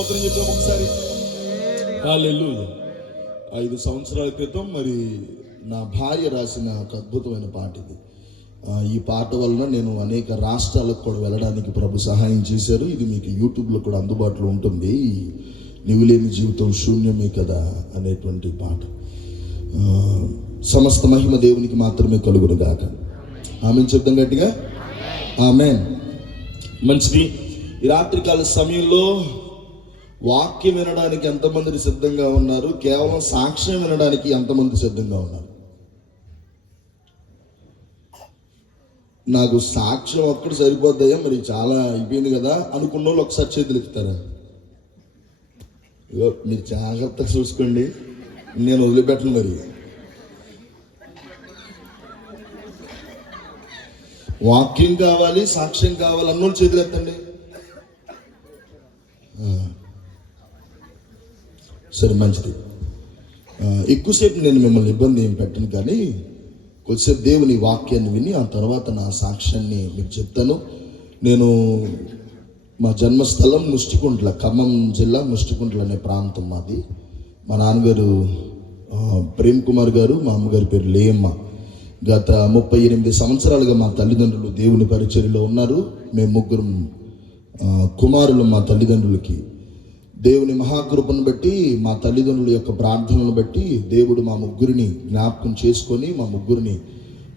ఒకసారి హల్లెలూయా. 5 సంవత్సరాల క్రితం మరి నా భార్య రాసిన ఒక అద్భుతమైన పాట ఇది. ఈ పాట వలన నేను అనేక రాష్ట్రాలకు కూడా వెళ్ళడానికి ప్రభు సహాయం చేశారు. ఇది మీకు యూట్యూబ్లో కూడా అందుబాటులో ఉంటుంది. నీవు లేని జీవితం శూన్యమే కదా అనేటువంటి పాట. సమస్త మహిమ దేవునికి మాత్రమే కలుగును గాక. ఆమేన్ చెప్దాం గట్టిగా. ఆమేన్. మంచిది. ఈ రాత్రికాల సమయంలో వాక్యం వినడానికి ఎంతమంది సిద్ధంగా ఉన్నారు? కేవలం సాక్ష్యం వినడానికి ఎంతమంది సిద్ధంగా ఉన్నారు? నాకు సాక్ష్యం ఒక్కటి సరిపోతాయా, మరి చాలా అయిపోయింది కదా అనుకున్న వాళ్ళు ఒకసారి చేతులు ఎత్తుతారా? మీరు జాగ్రత్తగా చూసుకోండి, నేను వదిలిపెట్టను. మరి వాక్యం కావాలి, సాక్ష్యం కావాలి అన్నోళ్ళు చేతులు ఎత్తండి. సరే, మంచిది. ఎక్కువసేపు నేను మిమ్మల్ని ఇబ్బంది ఏం పెట్టను, కానీ కొద్దిసేపు దేవుని వాక్యాన్ని విని ఆ తర్వాత నా సాక్ష్యాన్ని మీకు చెప్తాను. నేను మా జన్మస్థలం ముష్టికుంట్ల, ఖమ్మం జిల్లా ముష్టికుంట్ల అనే ప్రాంతం మాది. మా నాన్నగారు ప్రేమ్ కుమార్ గారు, మా అమ్మగారి పేరు లేయమ్మ. గత 38 సంవత్సరాలుగా మా తల్లిదండ్రులు దేవుని పరిచర్యలో ఉన్నారు. మేము 3 కుమారులు. మా తల్లిదండ్రులకి దేవుని మహాకృపను బట్టి, మా తల్లిదండ్రుల యొక్క ప్రార్థనలను బట్టి దేవుడు మా 3 జ్ఞాపకం చేసుకొని, మా 3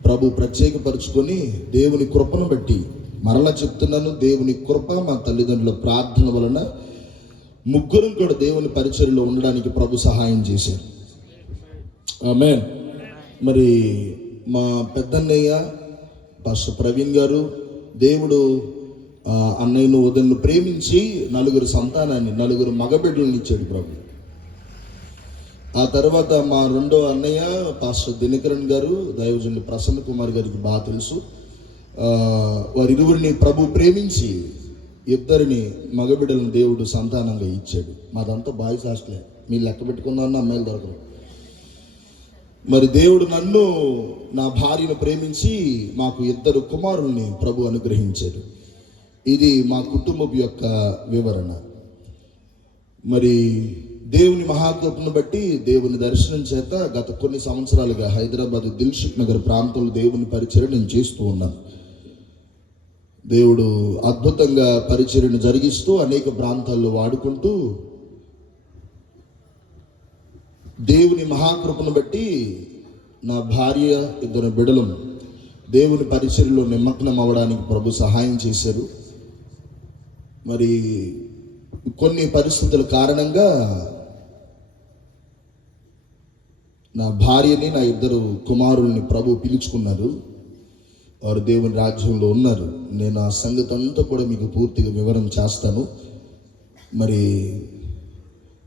ప్రభు ప్రత్యేకపరుచుకొని, దేవుని కృపను బట్టి, మరలా చెప్తున్నాను, దేవుని కృప, మా తల్లిదండ్రుల ప్రార్థన వలన 3 కూడా దేవుని పరిచర్యలో ఉండడానికి ప్రభు సహాయం చేశారు. ఆమేన్. మరి మా పెద్దన్నయ్య పాస్టర్ ప్రవీణ్ గారు, దేవుడు అన్నయ్యను ఉదయను ప్రేమించి 4 సంతానాన్ని, 4 మగబిడ్డలను ఇచ్చాడు ప్రభు. ఆ తర్వాత మా 2వ అన్నయ్య పాస్టర్ దినకరణ్ గారు, దైవజనులు ప్రసన్న కుమార్ గారికి బాగా తెలుసు. వారిరువురిని ప్రభు ప్రేమించి 2 మగబిడ్డలను దేవుడు సంతానంగా ఇచ్చాడు. మాదంతా బాయ్స్ హాస్టలే, మీరు లెక్క పెట్టుకుందామన్న అమ్మాయిలు దొరకరు. మరి దేవుడు నన్ను, నా భార్యను ప్రేమించి మాకు 2 కుమారుల్ని ప్రభు అనుగ్రహించాడు. ఇది మా కుటుంబం యొక్క వివరణ. మరి దేవుని మహాకృపను బట్టి, దేవుని దర్శనం చేత గత కొన్ని సంవత్సరాలుగా హైదరాబాద్ దిల్షుక్ నగర్ ప్రాంతంలో దేవుని పరిచర్య నేను చేస్తూ ఉన్నాను. దేవుడు అద్భుతంగా పరిచర్యను జరిగిస్తూ అనేక ప్రాంతాల్లో వాడుకుంటూ, దేవుని మహాకృపను బట్టి నా భార్య, 2 బిడ్డలు దేవుని పరిచర్యలో నిమగ్నం అవ్వడానికి ప్రభు సహాయం చేశారు. మరి కొన్ని పరిస్థితుల కారణంగా నా భార్యని, నా 2 కుమారుల్ని ప్రభు పిలుచుకున్నారు. వారు దేవుని రాజ్యంలో ఉన్నారు. నేను ఆ సంగతి అంతా కూడా మీకు పూర్తిగా వివరణ చేస్తాను. మరి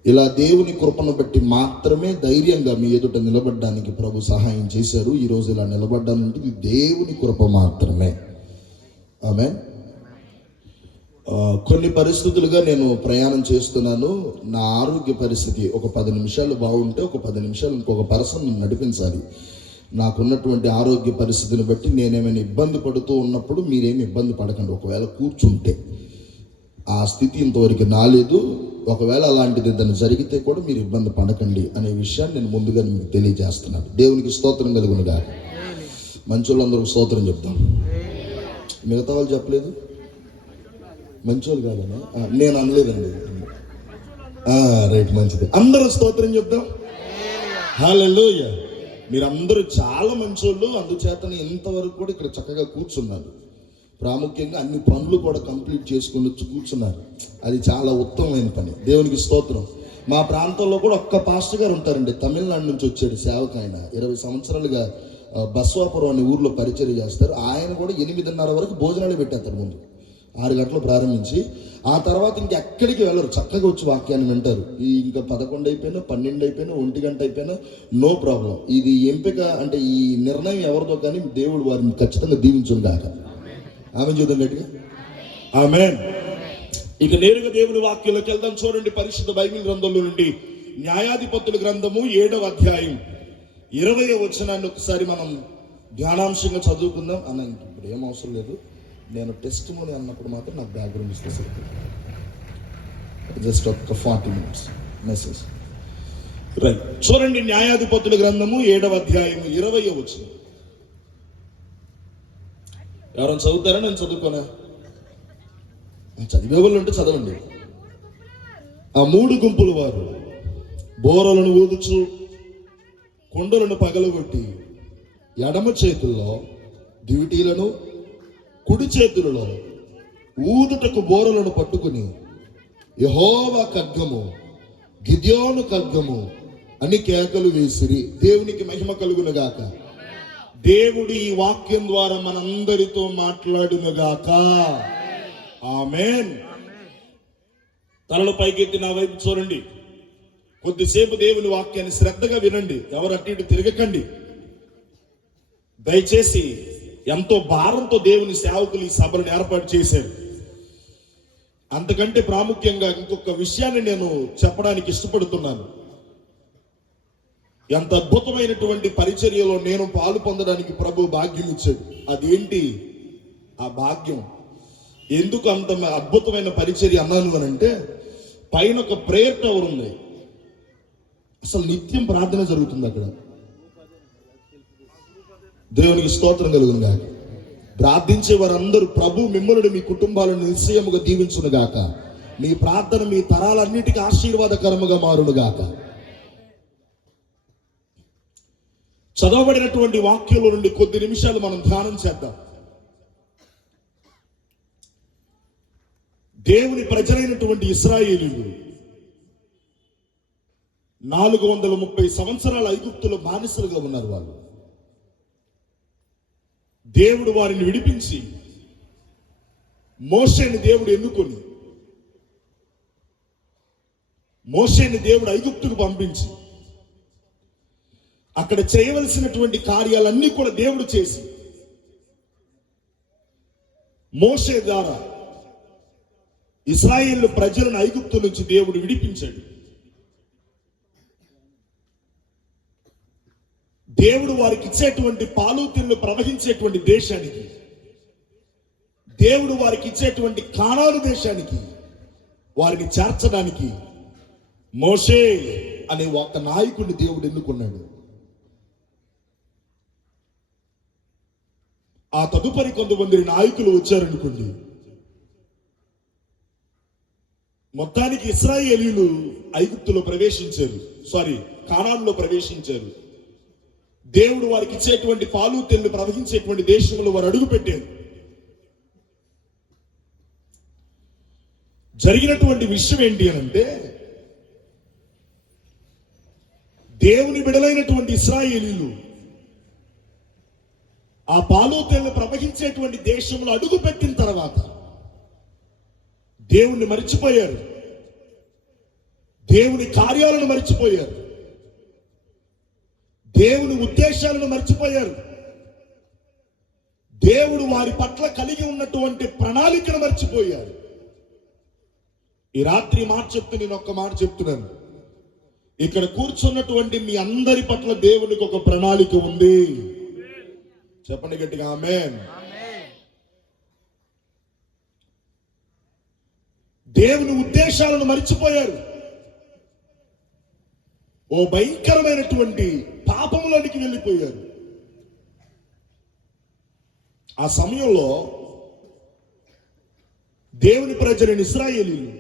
ఇలా దేవుని కృపను బట్టి మాత్రమే ధైర్యంగా మీ ఎదుట నిలబడడానికి ప్రభు సహాయం చేశారు. ఈరోజు ఇలా నిలబడ్డానంటే ఇది దేవుని కృప మాత్రమే. ఆమేన్. కొన్ని పరిస్థితులుగా నేను ప్రయాణం చేస్తున్నాను. నా ఆరోగ్య పరిస్థితి ఒక 10 నిమిషాలు బాగుంటే, ఒక 10 నిమిషాలు ఇంకొక పర్సన్ నడిపించాలి. నాకున్నటువంటి ఆరోగ్య పరిస్థితిని బట్టి నేనేమైనా ఇబ్బంది పడుతూ ఉన్నప్పుడు మీరేమి ఇబ్బంది పడకండి. ఒకవేళ కూర్చుంటే, ఆ స్థితి ఇంతవరకు రాలేదు, ఒకవేళ అలాంటిది ఏదైనా జరిగితే కూడా మీరు ఇబ్బంది పడకండి అనే విషయాన్ని నేను ముందుగా మీకు తెలియజేస్తున్నాను. దేవునికి స్తోత్రం కలుగును గాక. మంచోళ్ళందరూ స్తోత్రం చెప్తాం. మిగతా వాళ్ళు చెప్పలేదు, మంచోళ్ళు కాదని నేను అనలేదండి. రైట్, మంచిది. అందరూ స్తోత్రం చెప్తాం. హల్లెలూయా. మీరందరూ చాలా మంచోళ్ళు, అందుచేతనే ఇంతవరకు కూడా ఇక్కడ చక్కగా కూర్చున్నారు. ప్రాముఖ్యంగా అన్ని పనులు కూడా కంప్లీట్ చేసుకుని వచ్చి కూర్చున్నారు. అది చాలా ఉత్తమమైన పని. దేవునికి స్తోత్రం. మా ప్రాంతంలో కూడా ఒక్క పాస్టర్ గారు ఉంటారండి, తమిళనాడు నుంచి వచ్చాడు సేవకు. ఆయన 20 సంవత్సరాలుగా బస్వాపురం అనే ఊర్లో పరిచర్య చేస్తారు. ఆయన కూడా 8:30 వరకు భోజనాలు పెట్టేస్తారు. ముందు 6 గంటలు ప్రారంభించి ఆ తర్వాత ఇంకెక్కడికి వెళ్ళరు, చక్కగా వచ్చి వాక్యాన్ని వింటారు. ఇంకా 11 అయిపోయినా, 12 అయిపోయినా, 1 గంట అయిపోయినా నో ప్రాబ్లం. ఇది ఎంపిక అంటే ఈ నిర్ణయం ఎవరిదో, కానీ దేవుడు వారిని ఖచ్చితంగా దీవించును గాక. ఆమేన్ చూద్దాం గట్టిగా. ఆమేన్. ఇక నేరుగా దేవుని వాక్యంలోకి వెళ్దాం. చూడండి, పరిశుద్ధ బైబిల్ గ్రంథంలో నుండి న్యాయాధిపతుల గ్రంథము 7వ అధ్యాయం 20వ వచనాన్ని ఒకసారి మనం ధ్యానాంశంగా చదువుకుందాం. అన్న ఇప్పుడు ఏం అవసరం లేదు, నేను టెస్ట్ మోని అన్నప్పుడు మాత్రం నాకు బ్యాక్గ్రౌండ్ ఇస్తే సరిపోతుంది. జస్ట్ ఒక 40 minutes మెసేజ్. రైట్, చూడండి న్యాయాధిపతుల గ్రంథము 7వ అధ్యాయము 20వ వచనం. ఎవరైనా చదువుతారా? నేను చదువుకోనా? చదివే వాళ్ళు ఉంటే చదవండి. ఆ 3 గుంపుల వారు బోరలను ఊదుచు కొండలను పగలగొట్టి ఎడమ చేతుల్లో దివిటీలను కుడి చేతులలో ఊదుటకు బోరలను పట్టుకుని యెహోవా ఖడ్గము గిద్యోను ఖడ్గము అని కేకలు వేసిరి. దేవునికి మహిమ కలుగును గాక. దేవుడు ఈ వాక్యం ద్వారా మనందరితో మాట్లాడును గాక. ఆమేన్. తలలు పైకెత్తి నా వైపు చూడండి. కొద్దిసేపు దేవుని వాక్యాన్ని శ్రద్ధగా వినండి. ఎవరు అటు ఇటు తిరగకండి దయచేసి. ఎంతో భారంతో దేవుని సేవకులు ఈ సభలను ఏర్పాటు చేశారు. అంతకంటే ప్రాముఖ్యంగా ఇంకొక విషయాన్ని నేను చెప్పడానికి ఇష్టపడుతున్నాను. ఎంత అద్భుతమైనటువంటి పరిచర్యలో నేను పాలు పొందడానికి ప్రభు భాగ్యం ఇచ్చాడు. అదేంటి ఆ భాగ్యం? ఎందుకు అంత అద్భుతమైన పరిచర్య అన్నాను అని అంటే, పైన ఒక ప్రేయర్ టవర్ ఉంది. అసలు నిత్యం ప్రార్థన జరుగుతుంది అక్కడ. దేవునికి స్తోత్రం కలుగును గాక. ప్రార్థించే వారందరూ ప్రభు మిమ్మల్ని మీ కుటుంబాలను నిశ్చయముగా దీవించును గాక. మీ ప్రార్థన మీ తరాలన్నిటికీ ఆశీర్వాదకరముగా మారును గాక. చదవబడినటువంటి వాక్యంలో నుండి కొద్ది నిమిషాలు మనం ధ్యానం చేద్దాం. దేవుని ప్రజలైనటువంటి ఇశ్రాయేలీయులు 430 సంవత్సరాల ఐగుప్తులో బానిసలుగా ఉన్నారు. వాళ్ళు దేవుడు వారిని విడిపించి మోషేని దేవుడు ఎన్నుకొని మోషేని దేవుడు ఐగుప్తుకు పంపించి అక్కడ చేయవలసినటువంటి కార్యాలన్నీ కూడా దేవుడు చేసి మోషే ద్వారా ఇశ్రాయేలు ప్రజలను ఐగుప్తు నుంచి దేవుడు విడిపించాడు. దేవుడు వారికి ఇచ్చేటువంటి పాలు తేనెలు ప్రవహించేటువంటి దేశానికి, దేవుడు వారికి ఇచ్చేటువంటి కానాను దేశానికి వారిని చేర్చడానికి మోషే అనే ఒక నాయకుడిని దేవుడు ఎన్నుకున్నాడు. ఆ తదుపరి కొంతమంది నాయకులు వచ్చారనుకోండి. మొత్తానికి ఇశ్రాయేలీయులు ఐగుప్తులో ప్రవేశించారు, కానానులో ప్రవేశించారు. దేవుడు వారికి ఇచ్చేటువంటి పాలు తేనెలు ప్రవహించేటువంటి దేశంలో వారు అడుగు పెట్టారు. జరిగినటువంటి విషయం ఏంటి అనంటే, దేవుని బిడలైనటువంటి ఇశ్రాయేలీయులు ఆ పాలు తేనెలు ప్రవహించేటువంటి దేశంలో అడుగు పెట్టిన తర్వాత దేవుణ్ణి మరిచిపోయారు. దేవుని కార్యాలను మరిచిపోయారు. దేవుని ఉద్దేశాలను మర్చిపోయారు. దేవుడు వారి పట్ల కలిగి ఉన్నటువంటి ప్రణాళికను మర్చిపోయారు. ఈ రాత్రి మాట చెప్తూ నేను ఒక్క మాట చెప్తున్నాను. ఇక్కడ కూర్చున్నటువంటి మీ అందరి పట్ల దేవునికి ఒక ప్రణాళిక ఉంది. చెప్పండి గట్టిగా ఆమేన్. దేవుని ఉద్దేశాలను మర్చిపోయారు. ఓ భయంకరమైనటువంటి పాపంలోనికి వెళ్ళిపోయారు. ఆ సమయంలో దేవుని ప్రజలైన ఇశ్రాయేలీయులు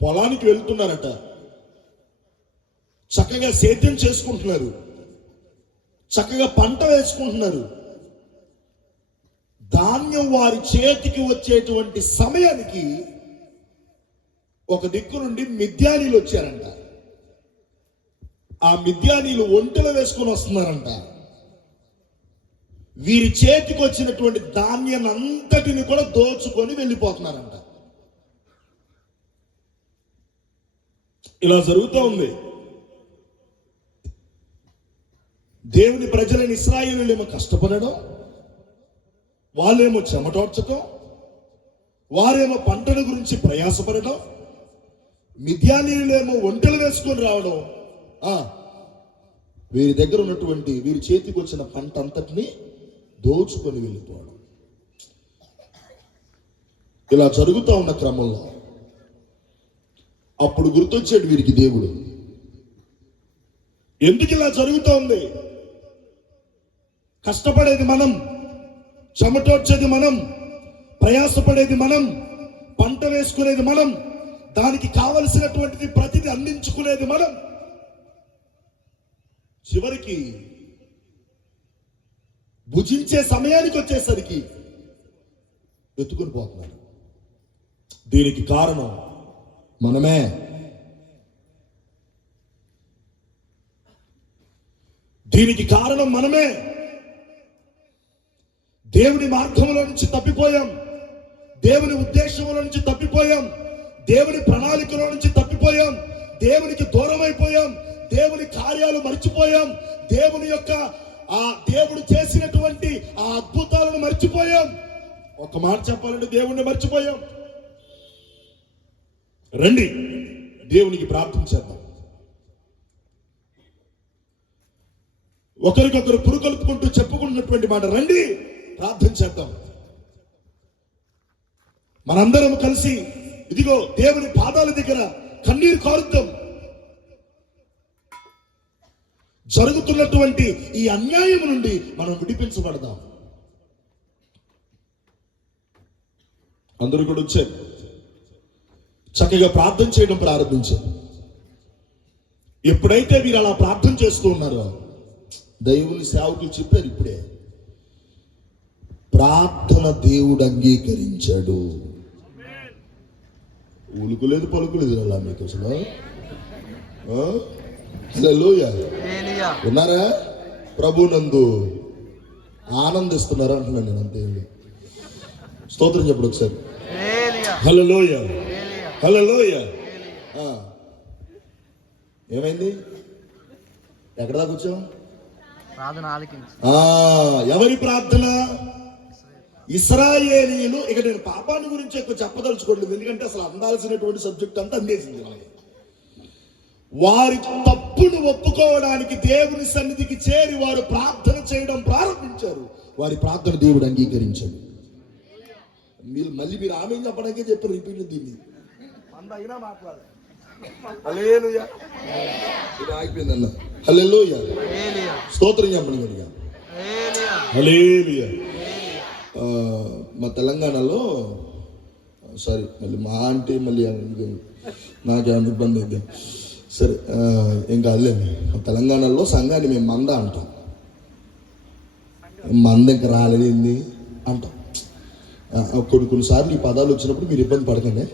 పొలానికి వెళ్తున్నారట. చక్కగా సేద్యం చేసుకుంటున్నారు, చక్కగా పంట వేసుకుంటున్నారు. ధాన్యం వారి చేతికి వచ్చేటువంటి సమయానికి ఒక దిక్కు నుండి మిద్యానీలు వచ్చారంట. ఆ మిద్యానీలు ఒంటెలు వేసుకొని వస్తున్నారంట. వీరి చేతికి వచ్చినటువంటి ధాన్యాన్ని అంతటిని కూడా దోచుకొని వెళ్ళిపోతున్నారంట. ఇలా జరుగుతూ ఉంది. దేవుని ప్రజలైన ఇశ్రాయేలీయులేమో కష్టపడడం, వాళ్ళేమో చెమటోడ్చటం, వారేమో పంటల గురించి ప్రయాసపడటం, మిద్యానీయులేమో ఒంటెలు వేసుకొని రావడం, వీరి దగ్గర ఉన్నటువంటి వీరి చేతికి వచ్చిన పంట అంతటిని దోచుకొని వెళ్ళిపోవడం. ఇలా జరుగుతూ ఉన్న క్రమంలో అప్పుడు గుర్తొచ్చాడు వీరికి దేవుడు. ఎందుకు ఇలా జరుగుతోంది? కష్టపడేది మనం, చెమటోడ్చేది మనం, ప్రయాసపడేది మనం, పంట వేసుకునేది మనం, దానికి కావలసినటువంటిది ప్రతిదీ అందించుకునేది మనం. చివరికి భుజించే సమయానికి వచ్చేసరికి ఎత్తుకుని పోతున్నారు. దీనికి కారణం మనమే. దీనికి కారణం మనమే. దేవుని మార్గంలో నుంచి తప్పిపోయాం, దేవుని ఉద్దేశంలో నుంచి తప్పిపోయాం, దేవుని ప్రణాళికలో నుంచి తప్పిపోయాం, దేవునికి దూరం అయిపోయాం, దేవుని కార్యాలు మర్చిపోయాం, దేవుని యొక్క దేవుడు చేసినటువంటి ఆ అద్భుతాలను మర్చిపోయాం. ఒక మాట చెప్పాలంటే దేవుణ్ణి మర్చిపోయాం. రండి దేవునికి ప్రార్థన చేద్దాం. ఒకరికొకరు పురుకొల్పుకుంటూ చెప్పుకున్నటువంటి మాట, రండి ప్రార్థన చేద్దాం. మనందరం కలిసి ఇదిగో దేవుని పాదాల దగ్గర కన్నీరు కారుద్దాం. జరుగుతున్నటువంటి ఈ అన్యాయం నుండి మనం విడిపించబడదాం. అందరూ కూడా వచ్చారు, చక్కగా ప్రార్థన చేయడం ప్రారంభించారు. ఎప్పుడైతే వీరు అలా ప్రార్థన చేస్తూ ఉన్నారో దైవుని సేవకులు చెప్పారు, ఇప్పుడే ప్రార్థన దేవుడు అంగీకరించాడు. ఉలుకులేదు పలుకులేదు అలా మీకు అసలు. హల్లెలూయా. ఉన్నారా? ప్రభునందు ఆనందిస్తున్నారా అంటున్నాను నేను, అంతే. స్తోత్రం చెప్పండి ఒకసారి. హల్లెలూయా, హల్లెలూయా. ఏమైంది? ఎక్కడ దాకా వచ్చాం? ఎవరి ప్రార్థన? ఇశ్రాయేలీయులు. ఇక నేను పాపాన్ని గురించి ఎక్కువ చెప్పదలుచుకోలేదు, ఎందుకంటే అసలు అందాల్సినటువంటి సబ్జెక్ట్ అంతా అందేసింది. వారి తప్పును ఒప్పుకోవడానికి దేవుని సన్నిధికి చేరి వారు ప్రార్థన చేయడం ప్రారంభించారు. వారి ప్రార్థన దేవుడు అంగీకరించాడు. మీరు ఆమె చెప్పడానికే చెప్పారు, రిపీట్ దీన్ని అయినా మాట్లాడాలి. హల్లెలూయా. ఇది ఆగిపోయిందన్న. హల్లెలూయా. స్తోత్రం చెప్పండి గట్టిగా. హల్లెలూయా. మా తెలంగాణలో సారీ మళ్ళీ మా అంటే మళ్ళీ నాకేమైనా ఇబ్బంది అయితే సరే ఏం కాదులేండి. తెలంగాణలో సంఘాన్ని మేము మంద అంటాం. మంద ఇంకా రాలేదేంది అంటాం. కొన్నిసార్లు ఈ పదాలు వచ్చినప్పుడు మీరు ఇబ్బంది పడకండి.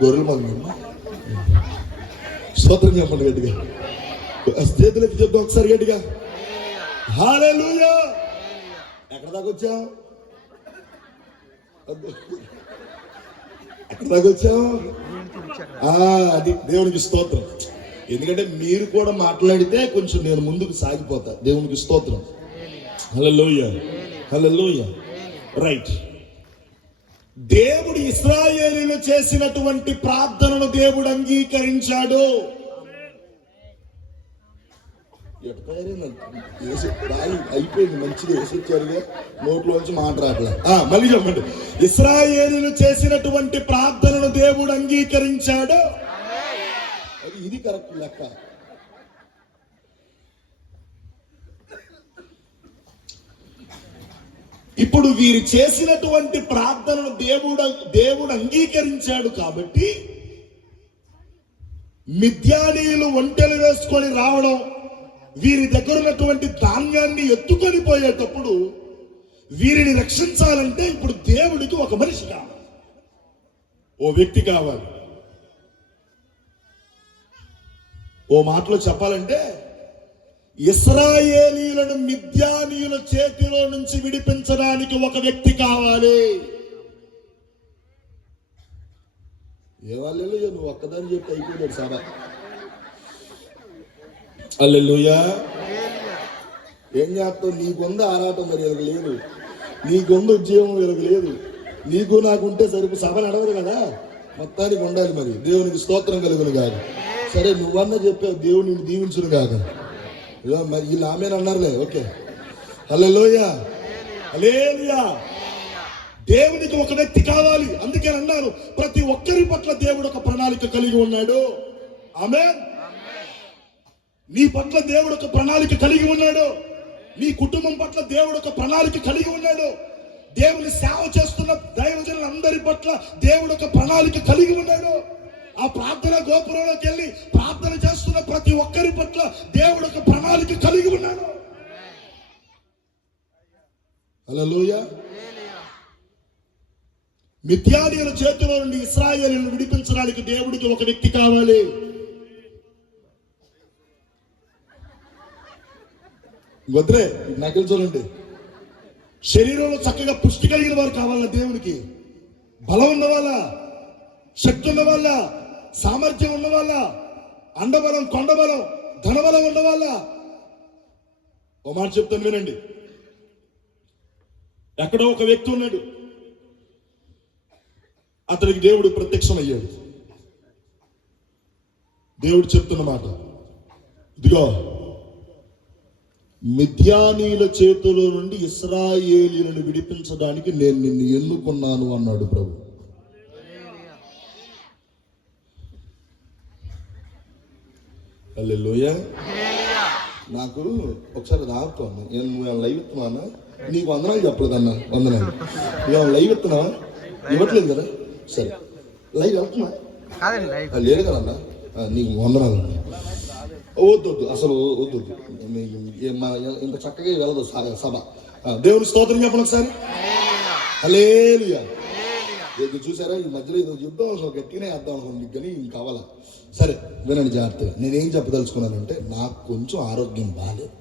గొర్రెల మంది. స్తోత్రం చెప్పండి గట్టిగా. చేతులకి చెప్తాం ఒకసారి గట్టిగా. హల్లెలూయా. ఎక్కడ దాకా వచ్చాం? ఎక్కడ దాకా వచ్చాం? అది దేవునికి స్తోత్రం. ఎందుకంటే మీరు కూడా మాట్లాడితే కొంచెం నేను ముందుకు సాగిపోతా. దేవునికి స్తోత్రం. హల్లెలూయా, హల్లెలూయా. రైట్. దేవుడు ఇశ్రాయేలీయులు చేసినటువంటి ప్రార్థనను దేవుడు అంగీకరించాడు. అయిపోయింది, మంచిగా వేసొచ్చారుగా, నోట్లోంచి మాట రావట్లే. మళ్ళీ చెప్పండి. ఇశ్రాయేలీయులు చేసినటువంటి ప్రార్థనను దేవుడు అంగీకరించాడు. ఇది కరెక్ట్ లెక్క. ఇప్పుడు వీరు చేసినటువంటి ప్రార్థనను దేవుడు అంగీకరించాడు కాబట్టి మిద్యానీయులు ఒంటెలు వేసుకొని రావడం, వీరి దగ్గర ఉన్నటువంటి ధాన్యాన్ని ఎత్తుకొని పోయేటప్పుడు వీరిని రక్షించాలంటే ఇప్పుడు దేవుడికి ఒక మనిషి కావాలి, ఓ వ్యక్తి కావాలి. ఓ మాటలో చెప్పాలంటే ఇశ్రాయేలీయులను మిద్యానీయుల చేతిలో నుంచి విడిపించడానికి ఒక వ్యక్తి కావాలి. ఏ వాళ్ళు నువ్వు ఒక్కదాన్ని చెప్పి అయిపోయాడు సభ. హల్లెలూయా. ఏం చేస్తావు? నీకుంద ఆరాటం మరి వీళ్ళకి లేదు, నీకుంద ఉద్యోగం వీళ్ళకి లేదు. నీకు నాకుంటే సరిపు సభ నడవదు కదా, మొత్తానికి ఉండాలి. మరి దేవునికి స్తోత్రం కలుగును కాదు. సరే నువ్వన్నా చెప్పావు, దేవుడు నిన్ను దీవించును కాదు. మరి వీళ్ళు ఆమెను అన్నారులే. ఓకే. హల్లెలూయా, హల్లెలూయా. దేవునికి ఒక వ్యక్తి కావాలి. అందుకే అన్నాను, ప్రతి ఒక్కరి పట్ల దేవుడు ఒక ప్రణాళిక కలిగి ఉన్నాడు. ఆమేన్. నీ పట్ల దేవుడు ఒక ప్రణాళిక కలిగి ఉన్నాడు. నీ కుటుంబం పట్ల దేవుడు ఒక ప్రణాళిక కలిగి ఉన్నాడు. దేవుని సేవ చేస్తున్న దైవజనులందరి పట్ల దేవుడు ఒక ప్రణాళిక కలిగి ఉన్నాడు. ఆ ప్రార్థన గోపురంలోకి వెళ్ళి ప్రార్థన చేస్తున్న ప్రతి ఒక్కరి పట్ల దేవుడు ఒక ప్రణాళిక కలిగి ఉన్నాడు. హల్లెలూయా. మిద్యానీయుల చేతిలో నుండి ఇశ్రాయేలును విడిపించడానికి దేవుడికి ఒక వ్యక్తి కావాలి. వద్రే నకలు చూడండి. శరీరంలో చక్కగా పుష్టి కలిగిన వారు కావాలన్న దేవునికి. బలం ఉన్న వాళ్ళ, శక్తి ఉన్న వాళ్ళ, సామర్థ్యం ఉన్న వాళ్ళ, అండబలం, కొండబలం, ధనబలం ఉన్న వాళ్ళ. ఓ మాట చెప్తాను వినండి. ఎక్కడో ఒక వ్యక్తి ఉన్నాడు, అతనికి దేవుడు ప్రత్యక్షం అయ్యాడు. దేవుడు చెప్తున్న మాట, ఇదిగో మిద్యానీయుల చేతిలో నుండి ఇశ్రాయేలీయులను విడిపించడానికి నేను నిన్ను ఎన్నుకున్నాను అన్నాడు ప్రభు. హల్లెలూయా. నాకు ఒకసారి ఆపుతాను, నువ్వు లైవ్ ఇస్తున్నానా? నీకు వందనాలు చెప్పలేదన్నా, వందనాలు. నువ్వు లైవ్ ఇస్తున్నావా? ఇవ్వట్లేదు కదా, సరే లైవ్ వెళ్తున్నా లేదు కదన్నా, నీకు వందనాలు. వద్దు అసలు వద్దు, ఇంత చక్కగా వెళ్ళదు సభ. దేవుని స్తోత్రం చెప్పండి ఒకసారి. హల్లెలూయా. చూసారా, ఈ మధ్యలో ఏదో చెప్దాం గట్టిగానే వేద్దాం అనుకోండి, కానీ ఇంక కావాలా. సరే వినండి జాగ్రత్తగా. నేనేం చెప్పదలుచుకున్నానంటే, నాకు కొంచెం ఆరోగ్యం బాగాలేదు,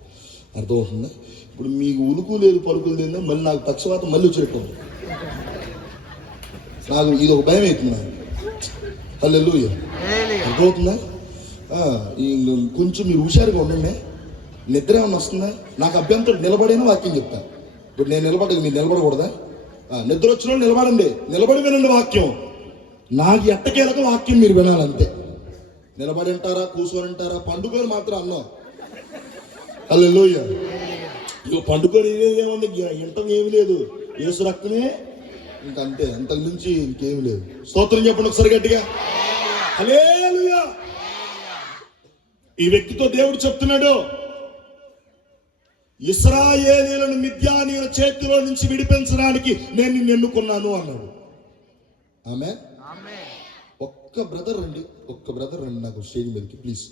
అర్థమవుతుందా? ఇప్పుడు మీకు ఉలుకు లేదు, పలుకులు లేదు, మళ్ళీ నాకు పక్షవాతం మళ్ళీ వచ్చేటట్టు నాకు ఇది ఒక భయం అవుతుంది. హల్లెలూయా. అర్థమవుతుందా? కొంచెం మీరు హుషారుగా ఉండండి. నిద్ర ఏమన్నా వస్తుందా? నాకు అభ్యంతరం, నిలబడైనా వాక్యం చెప్తా. ఇప్పుడు నేను నిలబడదు, మీరు నిలబడకూడదా? నిద్ర వచ్చిన వాళ్ళు నిలబడండి, నిలబడి వినండి వాక్యం. నాకు ఎట్టకేలక వాక్యం మీరు వినాలంతే. నిలబడి అంటారా, కూర్చొని అంటారా, పండుకొని మాత్రం అన్నాం. హల్లెలూయా. ఇక పండుకొని ఏముంది, ఇంటం ఏమి లేదు, యేసు రక్తమే ఇంకంతే, అంతకు మించి ఇంకేమి లేదు. స్తోత్రం చెప్పండి ఒకసారి గట్టిగా. హల్లెలూయా. ఈ వ్యక్తితో దేవుడు చెప్తున్నాడు, ఇశ్రాయేలీయులను మిద్యానీయుల చేతిలో నుంచి విడిపించడానికి నేను నిన్ను ఎన్నుకున్నాను అన్నాడు. ఆమేన్. ఒక్క బ్రదర్ రండి నాకు స్టేజ్ మీదకి ప్లీజ్.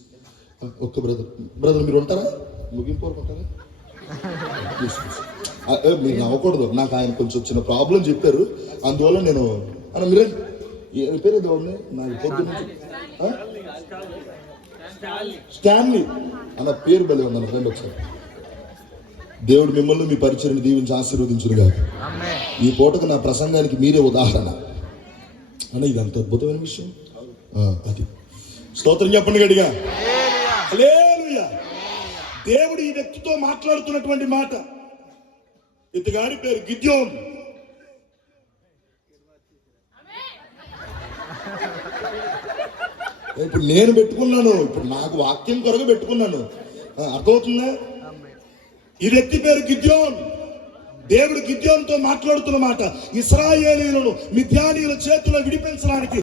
ఒక్క బ్రదర్ మీరు ఉంటారా? ముగింపు ఉంటారా? ప్లీజ్. మీరు నవ్వకూడదు, నాకు ఆయన కొంచెం చిన్న ప్రాబ్లం చెప్పారు, అందువల్ల నేను మీరు పేరు ఏదో ఉంది నాకు పొద్దున్న స్టాన్లీ అన్న పేరు బలి ఉందన్న ఫ్రెండ్. ఒకసారి దేవుడు మిమ్మల్ని మీ పరిచయను దీవించి ఆశీర్వదించునుగా. ఈ పూటకు నా ప్రసంగానికి మీరే ఉదాహరణ అన్న. ఇది అంత అద్భుతమైన విషయం. అది స్తోత్రం చెప్పండి గట్టిగా. హల్లెలూయా. దేవుడు ఈ వ్యక్తితో మాట్లాడుతున్నటువంటి మాట, ఇతగాడి పేరు గిద్యోన్. ఇప్పుడు నేను పెట్టుకున్నాను, ఇప్పుడు నాకు వాక్యం కొరకు పెట్టుకున్నాను, అర్థమవుతుందా? ఈ వ్యక్తి పేరు గిద్యోన్. దేవుడు గిద్యోన్తో మాట్లాడుతున్న మాట, ఇశ్రాయేలీయులను మిద్యానీయుల చేతిలో విడిపించడానికి